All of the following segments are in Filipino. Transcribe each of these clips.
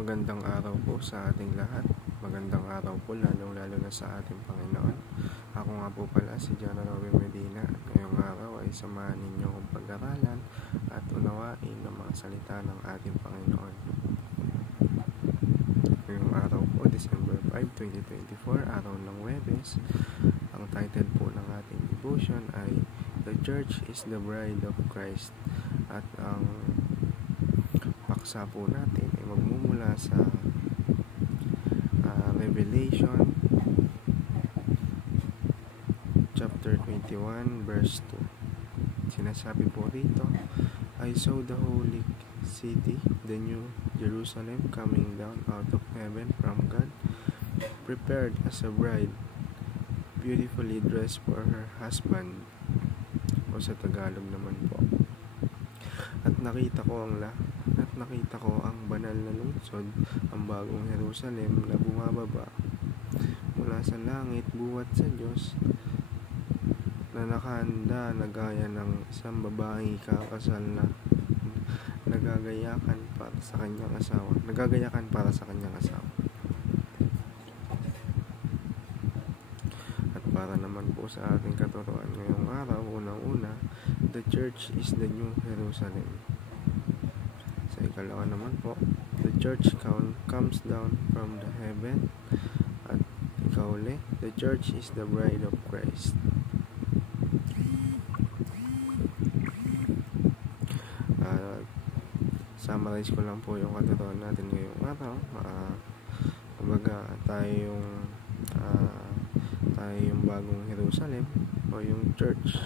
Magandang araw po sa ating lahat. Magandang araw po lalo na sa ating Panginoon. Ako nga po pala si John Robin Medina. Ngayong araw ay samahan ninyo kong pag-aralan at unawain ng mga salita ng ating Panginoon. Ngayong araw po, December 5, 2024, araw ng Huwebes. Ang title po ng ating devotion ay The Church is the Bride of Christ. At ang paksa po natin ay magmumula sa Revelation chapter 21 verse 2. Sinasabi po rito, I saw the holy city, the new Jerusalem, coming down out of heaven from God, prepared as a bride, beautifully dressed for her husband. O sa Tagalog naman po. At nakita ko ang banal na lungsod, ang bagong Jerusalem na bumababa mula sa langit buhat sa Diyos, na nakahanda na gaya ng isang babaeng ikakasal na nagagayakan para sa kanyang asawa. At para naman po sa ating katuruan ngayong araw, unang-una, the church is the new Jerusalem. Sa ikalawa naman po, the church comes down from the heaven. At ikauli, the church is the bride of Christ. Summarize ko lang po yung katuruan natin ngayong araw. Kumbaga tayo yung bagong Jerusalem o yung church.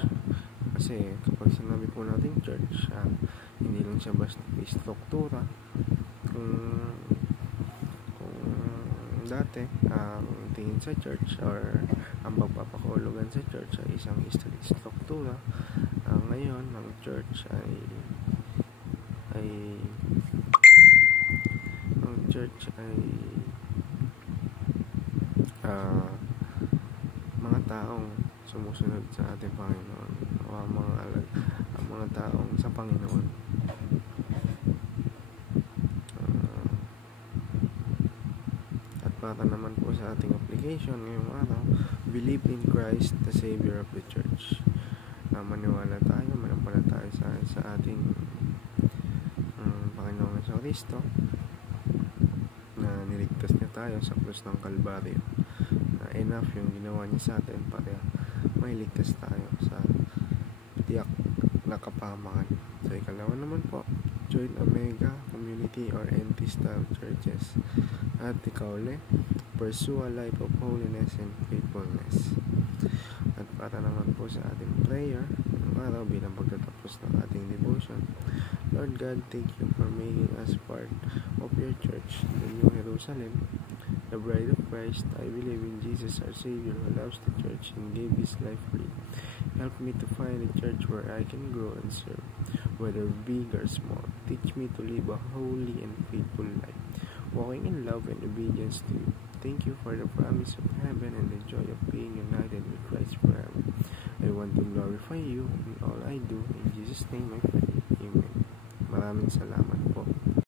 Kasi kapag sinabi po natin church, hindi lang siya basta struktura. Kung dati ang tingin sa church or ang pagpapakahulugan sa church ay isang struktura, ngayon ang church ay mga taong sumusunod sa ating Panginoon, o ang mga taong sa Panginoon. At para naman po sa ating application ngayong araw, believe in Christ, the Savior of the Church. Manampalataya sa ating Panginoon sa Kristo, na niligtas niya tayo sa krus ng Kalbaryo, na enough yung ginawa niya sa atin para mailigtas tayo sa tiyak na kapahamakan. So ikalawa naman po, join Omega Community or NT-style churches. At ikauli, pursue a life of holiness and faithfulness. At para naman po sa ating prayer ng araw bilang pagtatapos ng ating devotion, Lord God, thank you for making us part of your church, the new Jerusalem, the bride of Christ. I believe in Jesus, our Savior, who loves the church and gave his life free. Help me to find a church where I can grow and serve, whether big or small. Teach me to live a holy and faithful life, walking in love and obedience to you. Thank you for the promise of heaven and the joy of being united with Christ forever. I want to glorify you in all I do. In Jesus' name I pray. Amen. Maraming salamat po.